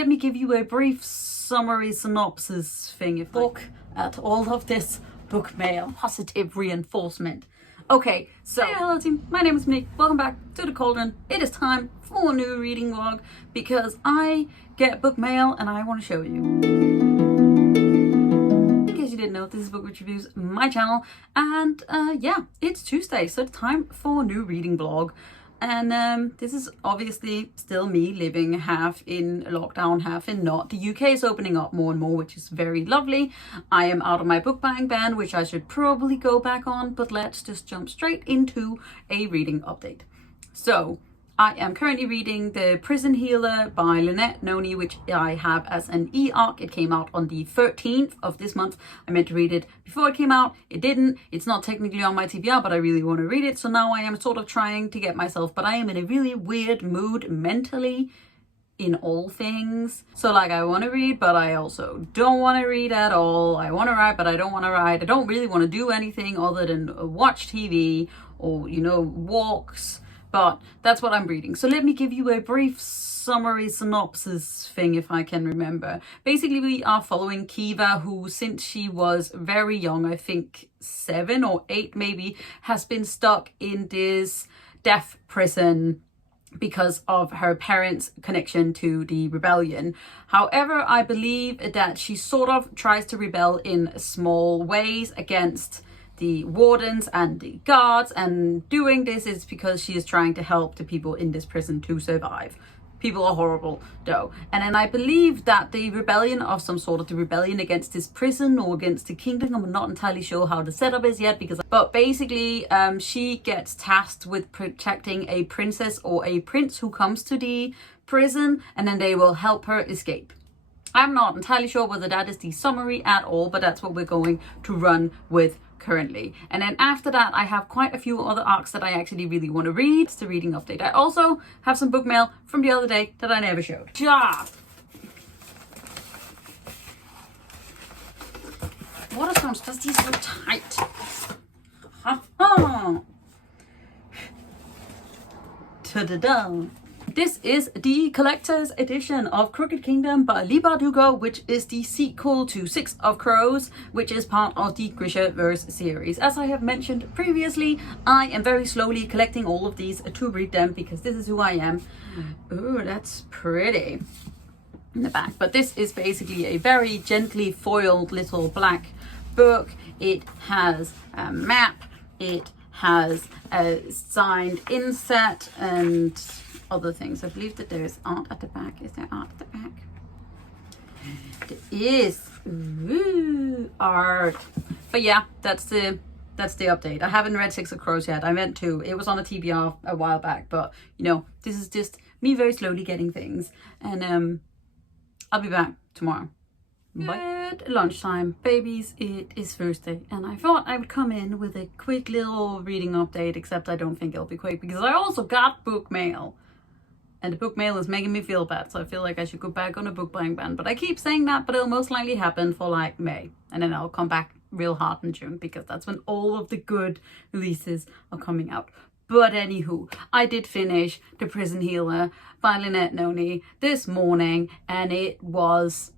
Let me give you a brief summary synopsis thing. If look at all of this book mail, positive reinforcement. Okay, so hey, hello team, my name is Monique. Welcome back to the Cauldron. It is time for a new reading vlog because I get book mail and I want to show you. In case you didn't know, this is Bookwitch Reviews, my channel, and yeah, it's Tuesday, so it's time for a new reading vlog. And this is obviously still me living half in lockdown, half in not. The UK is opening up more and more, which is very lovely. I am out of my book buying ban, which I should probably go back on, but let's just jump straight into a reading update. So I am currently reading The Prison Healer by Lynette, Noni, which I have as an e-arc. It came out on the 13th of this month. I meant to read it before it came out. It didn't. It's not technically on my TBR, but I really want to read it. So now I am sort of trying to get myself, but I am in a really weird mood mentally in all things. So like I want to read, but I also don't want to read at all. I want to write, but I don't want to write. I don't really want to do anything other than watch TV or, you know, walks. But that's what I'm reading. So let me give you a brief summary synopsis thing if I can remember. Basically, we are following Kiva, who since she was very young, I think 7 or 8 maybe, has been stuck in this death prison because of her parents' connection to the rebellion. However, I believe that she sort of tries to rebel in small ways against the wardens and the guards, and doing this is because she is trying to help the people in this prison to survive. People are horrible though. And then I believe that the rebellion of some sort, of the rebellion against this prison or against the kingdom, I'm not entirely sure how the setup is yet, but basically she gets tasked with protecting a princess or a prince who comes to the prison, and then they will help her escape. I'm not entirely sure whether that is the summary at all, but that's what we're going to run with currently. And then after that, I have quite a few other arcs that I actually really want to read. It's the reading update. I also have some book mail from the other day that I never showed. Ja! Waterstones, does these so tight? Ha-ha! Ta-da-da! This is the collector's edition of Crooked Kingdom by Leigh Bardugo, which is the sequel to Six of Crows, which is part of the Grishaverse series. As I have mentioned previously, I am very slowly collecting all of these to read them because this is who I am. Ooh, that's pretty in the back. But this is basically a very gently foiled little black book. It has a map, it has a signed inset and other things. I believe that there is art at the back. Is there art at the back? There is. Ooh, art. But yeah, that's the update. I haven't read Six of Crows yet. I meant to. It was on a TBR a while back, but you know, this is just me very slowly getting things. And I'll be back tomorrow. Good lunchtime, babies. It is Thursday, and I thought I would come in with a quick little reading update, except I don't think it'll be quick because I also got book mail. And the book mail is making me feel bad, so I feel like I should go back on a book buying ban. But I keep saying that, but it'll most likely happen for like May. And then I'll come back real hard in June, because that's when all of the good releases are coming out. But anywho, I did finish The Prison Healer by Lynette, Noni this morning, and it was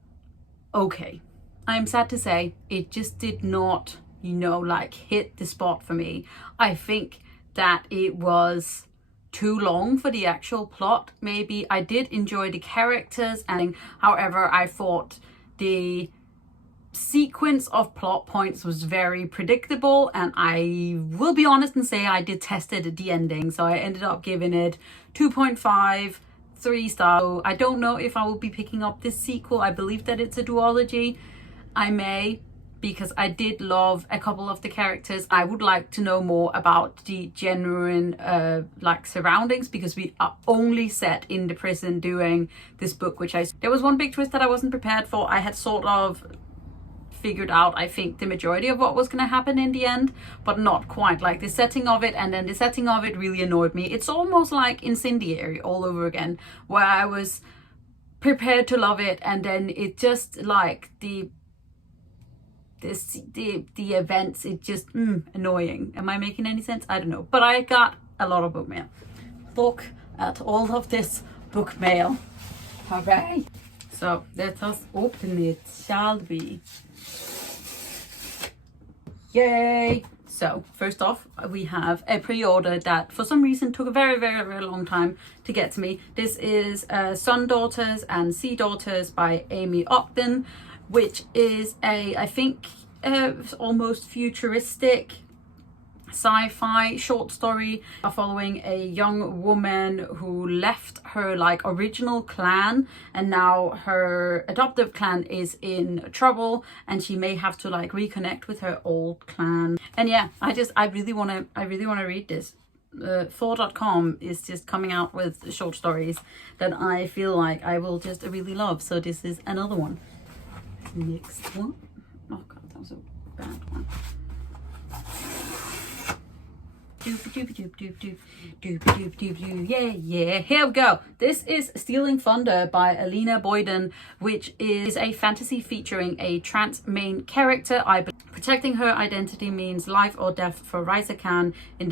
okay. I'm sad to say, it just did not, you know, like hit the spot for me. I think that it was too long for the actual plot. Maybe I did enjoy the characters, and however I thought the sequence of plot points was very predictable, and I will be honest and say I detested the ending, so I ended up giving it 2.5 3 stars. So I don't know if I will be picking up this sequel. I believe that it's a duology. I may, because I did love a couple of the characters. I would like to know more about the genuine like surroundings, because we are only set in the prison doing this book, which there was one big twist that I wasn't prepared for. I had sort of figured out, I think, the majority of what was going to happen in the end, but not quite. Like the setting of it, and then the setting of it really annoyed me. It's almost like Incendiary all over again, where I was prepared to love it, and then it just like the events, it just annoying. Am I making any sense? I don't know, but I got a lot of book mail. Look at all of this book mail. Hooray! So let us open it, shall we? Yay! So first off, we have a pre-order that for some reason took a very, very, very long time to get to me. This is Sun Daughters and Sea Daughters by Aimee Ogden, which is a, I think, almost futuristic sci-fi short story following a young woman who left her like original clan, and now her adoptive clan is in trouble and she may have to like reconnect with her old clan. And yeah, I really want to read this. Thor.com is just coming out with short stories that I feel like I will just really love, so this is another one. Next one. Oh god, that was a bad one. Yeah, here we go. This is Stealing Thunder by Alina Boyden, which is a fantasy featuring a trans main character. Protecting her identity means life or death for Risa Khan in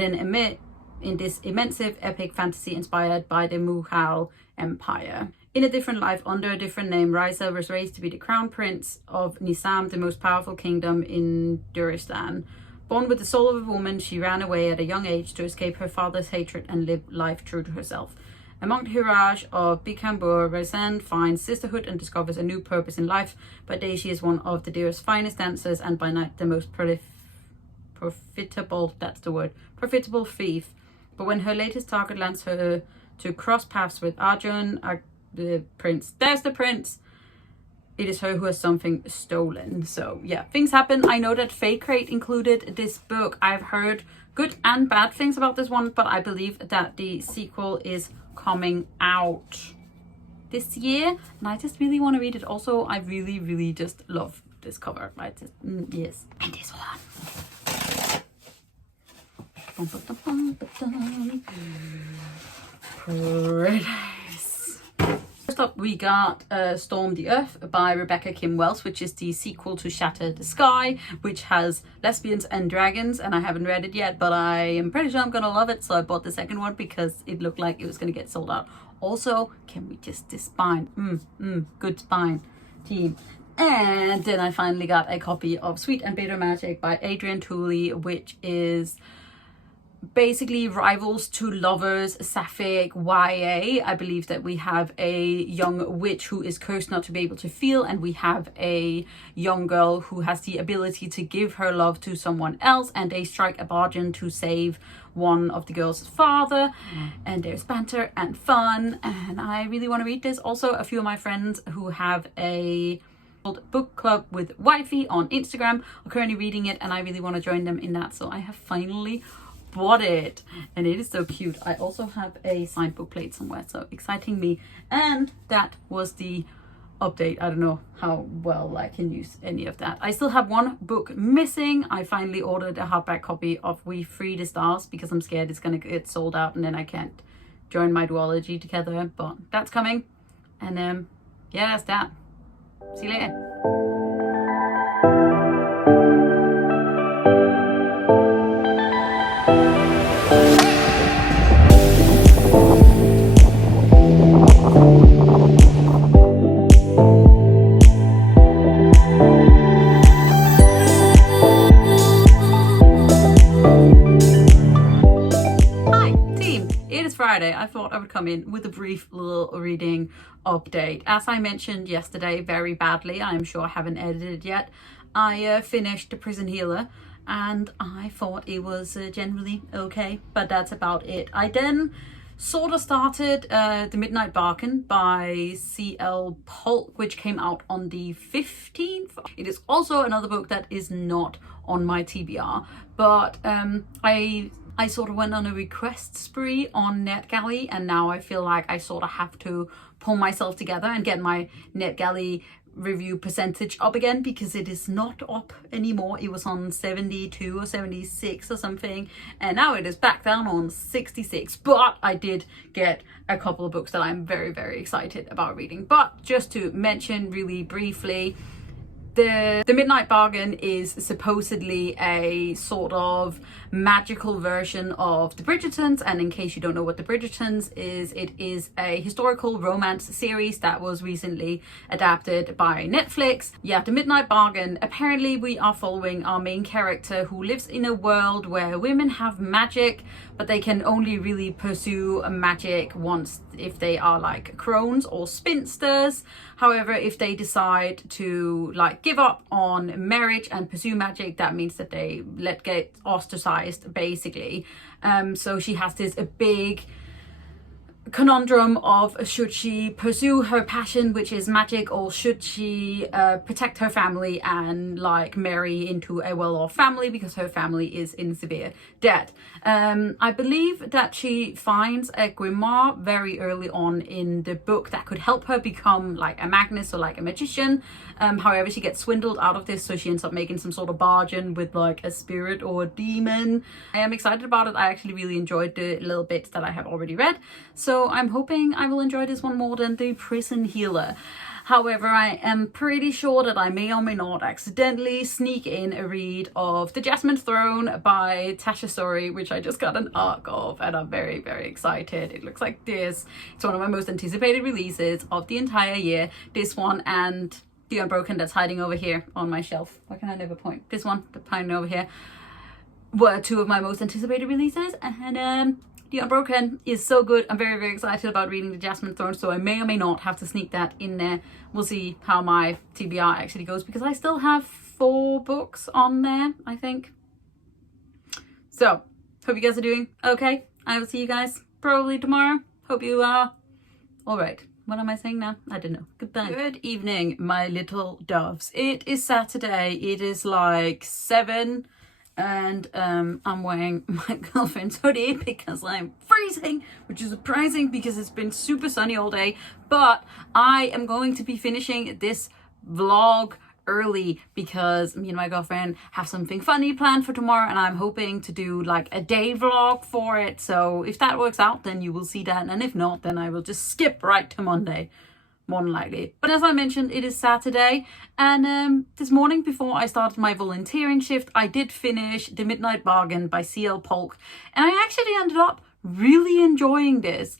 this immense epic fantasy inspired by the Mughal Empire. In a different life, under a different name, Risa was raised to be the crown prince of Nizam, the most powerful kingdom in Duristan. Born with the soul of a woman, she ran away at a young age to escape her father's hatred and live life true to herself. Among the Hiraj of Bikambur, Raisan finds sisterhood and discovers a new purpose in life. By day, she is one of the dearest, finest dancers, and by night, the most profitable thief. But when her latest target lands her to cross paths with Adrienne, the prince, there's the prince, it is her who has something stolen. So yeah, things happen. I know that Fake Crate included this book. I've heard good and bad things about this one, but I believe that the sequel is coming out this year, and I just really want to read it. Also, I really, really just love this cover. I just, yes. And this one. Pretty. First up, we got Storm the Earth by Rebecca Kim Wells, which is the sequel to Shatter the Sky, which has lesbians and dragons, and I haven't read it yet, but I am pretty sure I'm gonna love it, so I bought the second one because it looked like it was gonna get sold out. Also, can we just, this spine, good spine team. And then I finally got a copy of Sweet and Bitter Magic by Adrienne Tooley, which is basically rivals to Lovers sapphic YA. I believe that we have a young witch who is cursed not to be able to feel, and we have a young girl who has the ability to give her love to someone else, and they strike a bargain to save one of the girl's father, and there's banter and fun, and I really want to read this. Also, a few of my friends who have a book club with Wifey on Instagram are currently reading it, and I really want to join them in that, so I have finally bought it, and it is so cute. I also have a signed book plate somewhere, so exciting me. And that was the update. I don't know how well I can use any of that. I still have one book missing. I finally ordered a hardback copy of We Free the Stars because I'm scared it's gonna get sold out and then I can't join my duology together, but that's coming. And yeah, that's that. See you later. Friday, I thought I would come in with a brief little reading update. As I mentioned yesterday very badly, I'm sure I haven't edited yet, I finished The Prison Healer and I thought it was generally okay, but that's about it. I then sort of started The Midnight Bargain by C.L. Polk, which came out on the 15th. It is also another book that is not on my TBR, but I sort of went on a request spree on NetGalley, and now I feel like I sort of have to pull myself together and get my NetGalley review percentage up again, because it is not up anymore. It was on 72 or 76 or something, and now it is back down on 66. But I did get a couple of books that I'm very, very excited about reading. But just to mention really briefly, The Midnight Bargain is supposedly a sort of magical version of the Bridgertons, and in case you don't know what the Bridgertons is, it is a historical romance series that was recently adapted by Netflix. Yeah, the Midnight Bargain, apparently we are following our main character who lives in a world where women have magic, but they can only really pursue magic once if they are like crones or spinsters. However, if they decide to like give up on marriage and pursue magic, that means that they get ostracized basically. So she has this big conundrum of should she pursue her passion, which is magic, or should she protect her family and like marry into a well-off family because her family is in severe debt. I believe that she finds a grimoire very early on in the book that could help her become like a magus or like a magician. However, she gets swindled out of this, so she ends up making some sort of bargain with like a spirit or a demon. I am excited about it. I actually really enjoyed the little bits that I have already read, so I'm hoping I will enjoy this one more than the Prison Healer. However, I am pretty sure that I may or may not accidentally sneak in a read of The Jasmine Throne by Tasha Suri, which I just got an arc of, and I'm very, very excited. It looks like this. It's one of my most anticipated releases of the entire year. This one and The Unbroken that's hiding over here on my shelf. Why can I never point? This one, the hiding over here, were two of my most anticipated releases, and The Unbroken is so good. I'm very, very excited about reading The Jasmine Throne, so I may or may not have to sneak that in there. We'll see how my TBR actually goes, because I still have 4 books on there, I think. So, hope you guys are doing okay. I will see you guys probably tomorrow. Hope you are alright. What am I saying now? I don't know. Goodbye. Good evening, my little doves. It is Saturday. It is like 7. And I'm wearing my girlfriend's hoodie because I'm freezing, which is surprising because it's been super sunny all day. But I am going to be finishing this vlog early because me and my girlfriend have something funny planned for tomorrow, and I'm hoping to do like a day vlog for it. So if that works out, then you will see that, and if not, then I will just skip right to Monday. More than likely. But as I mentioned, it is Saturday, and this morning before I started my volunteering shift, I did finish The Midnight Bargain by C.L. Polk, and I actually ended up really enjoying this.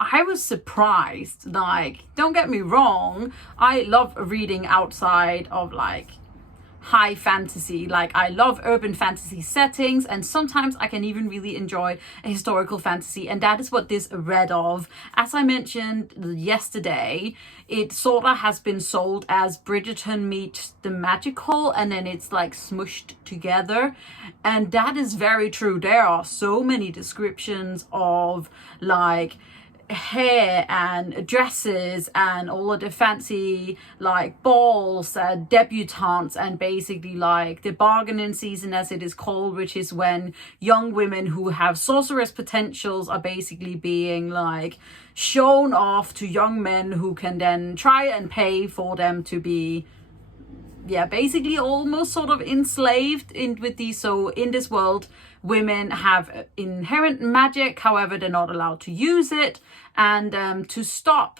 I was surprised. Like, don't get me wrong, I love reading outside of like high fantasy. Like, I love urban fantasy settings, and sometimes I can even really enjoy a historical fantasy, and that is what this read of. As I mentioned yesterday, it sort of has been sold as Bridgerton meets the magical, and then it's like smushed together, and that is very true. There are so many descriptions of like hair and dresses and all of the fancy like balls and debutantes, and basically like the bargaining season, as it is called, which is when young women who have sorceress potentials are basically being like shown off to young men who can then try and pay for them to be, yeah, basically almost sort of enslaved in with these. So in this world, women have inherent magic, however they're not allowed to use it, and to stop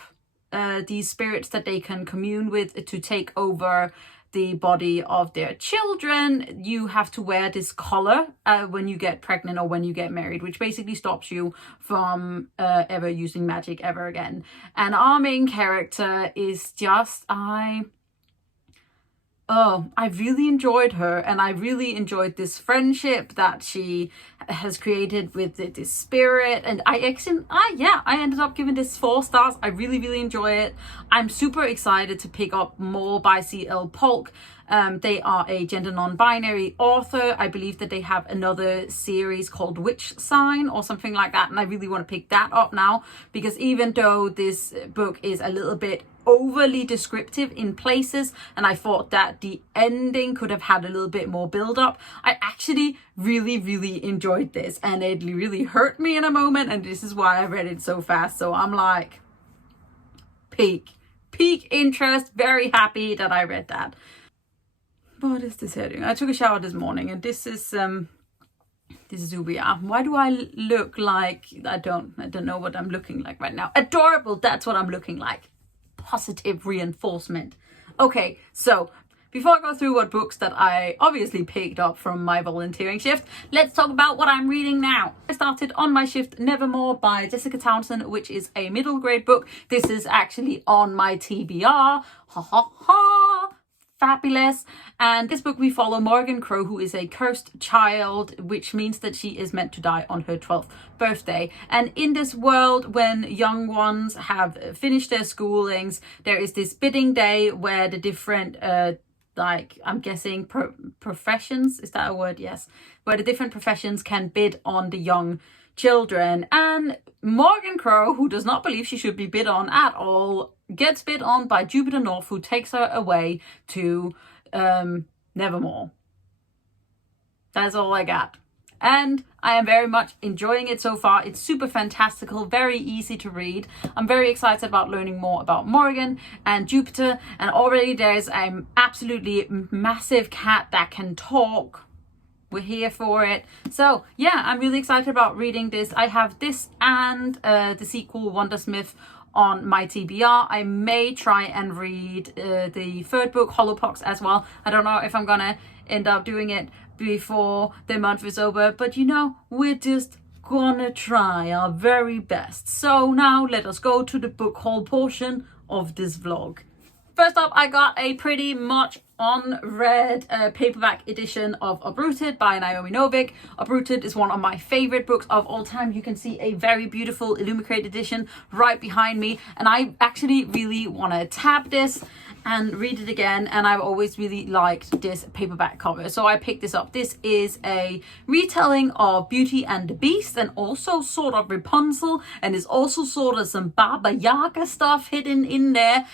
these spirits that they can commune with to take over the body of their children, you have to wear this collar when you get pregnant or when you get married, which basically stops you from ever using magic ever again. And our main character is just, I really enjoyed her, and I really enjoyed this friendship that she has created with this spirit. And I ended up giving this 4 stars. I really, really enjoy it. I'm super excited to pick up more by C.L. Polk. They are a gender non-binary author. I believe that they have another series called Witch Sign or something like that, and I really want to pick that up now, because even though this book is a little bit overly descriptive in places, and I thought that the ending could have had a little bit more build up, I actually really, really enjoyed this, and it really hurt me in a moment, and this is why I read it so fast. So I'm like peak interest, very happy that I read that. What is this heading? I took a shower this morning, and this is who we are. Why do I look like I don't know what I'm looking like right now? Adorable, that's what I'm looking like. Positive reinforcement. Okay, so Before I go through what books that I obviously picked up from my volunteering shift, let's talk about what I'm reading now. I started on my shift Nevermoor by Jessica Townsend, which is a middle grade book. This is actually on my TBR. Ha ha ha! Fabulous. And this book we follow Morgan Crow, who is a cursed child, which means that she is meant to die on her 12th birthday. And in this world, when young ones have finished their schoolings, there is this bidding day where the different like, I'm guessing professions, is that a word? Yes, where the different professions can bid on the young children. And Morgan Crow, who does not believe she should be bid on at all, gets bid on by Jupiter North, who takes her away to Nevermoor. That's all I got. And I am very much enjoying it so far. It's super fantastical, very easy to read. I'm very excited about learning more about Morgan and Jupiter. And already there's an absolutely massive cat that can talk. We're here for it. So yeah, I'm really excited about reading this. I have this and the sequel Wondersmith on my TBR. I may try and read the third book, Hollowpox, as well. I don't know if I'm gonna end up doing it before the month is over, but you know, we're just gonna try our very best. So now let us go to the book haul portion of this vlog. First up, I got a pretty much unread paperback edition of Uprooted by Naomi Novik. Uprooted is one of my favorite books of all time. You can see a very beautiful Illuminated edition right behind me, and I actually really want to tab this and read it again, and I've always really liked this paperback cover, so I picked this up. This is a retelling of Beauty and the Beast, and also sort of Rapunzel, and there's also sort of some Baba Yaga stuff hidden in there.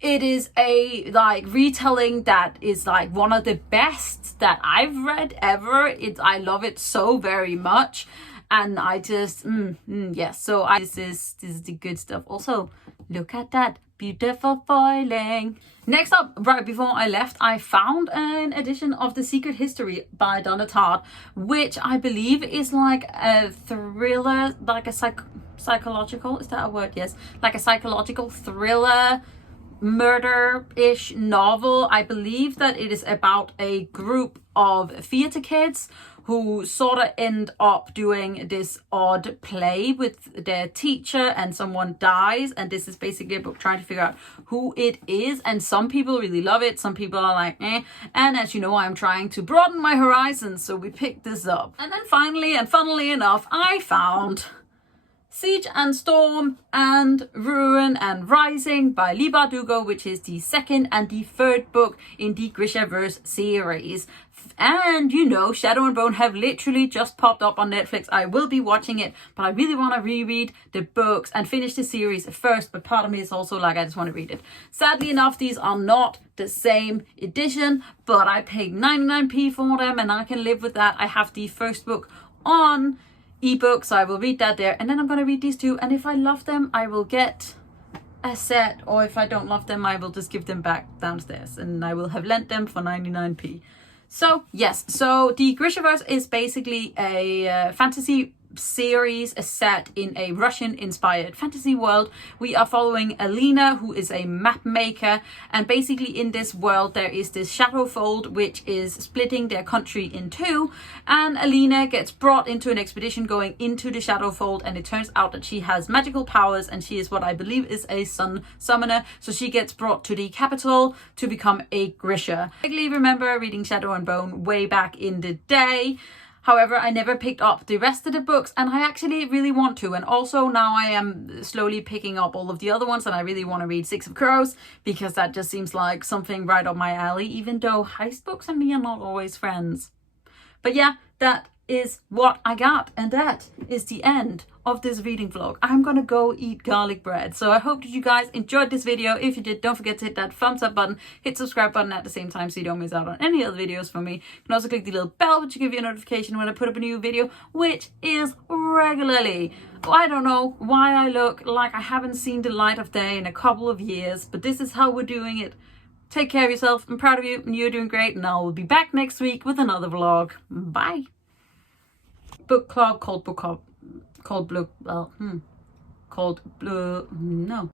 It is a like retelling that is like one of the best that I've read ever. I love it so very much, and I just yes. So this is the good stuff. Also, look at that beautiful foiling. Next up, right before I left, I found an edition of The Secret History by Donna Tartt, which I believe is like a thriller, like a psychological, is that a word? Yes, like a psychological thriller, murder-ish novel. I believe that it is about a group of theater kids who sort of end up doing this odd play with their teacher, and someone dies, and this is basically a book trying to figure out who it is. And some people really love it, some people are like eh, and as you know, I'm trying to broaden my horizons, so we picked this up. And then finally, and funnily enough, I found Siege and Storm and Ruin and Rising by Leigh Bardugo, which is the second and the third book in the Grishaverse series. And you know, Shadow and Bone have literally just popped up on Netflix. I will be watching it, but I really want to reread the books and finish the series first, but part of me is also like, I just want to read it. Sadly enough, these are not the same edition, but I paid 99p for them, and I can live with that. I have the first book on ebook, so I will read that there, and then I'm going to read these two, and if I love them, I will get a set, or if I don't love them, I will just give them back downstairs, and I will have lent them for 99p. So yes, so the Grishaverse is basically a fantasy series set in a Russian inspired fantasy world. We are following Alina, who is a map maker, and basically in this world there is this Shadowfold which is splitting their country in two, and Alina gets brought into an expedition going into the Shadowfold, and it turns out that she has magical powers, and she is what I believe is a sun summoner, so she gets brought to the capital to become a Grisha. I vaguely remember reading Shadow and Bone way back in the day. However, I never picked up the rest of the books, and I actually really want to. And also now I am slowly picking up all of the other ones, and I really want to read Six of Crows, because that just seems like something right up my alley, even though heist books and me are not always friends. But yeah, that is what I got, and that is the end of this reading vlog. I'm gonna go eat garlic bread. So I hope that you guys enjoyed this video. If you did, don't forget to hit that thumbs up button, hit subscribe button at the same time so you don't miss out on any other videos from me. You can also click the little bell which will give you a notification when I put up a new video, which is regularly. I don't know why I look like I haven't seen the light of day in a couple of years, but this is how we're doing it. Take care of yourself. I'm proud of you, and you're doing great, and I will be back next week with another vlog. Bye. Book club called Book Club. Called Blue, no.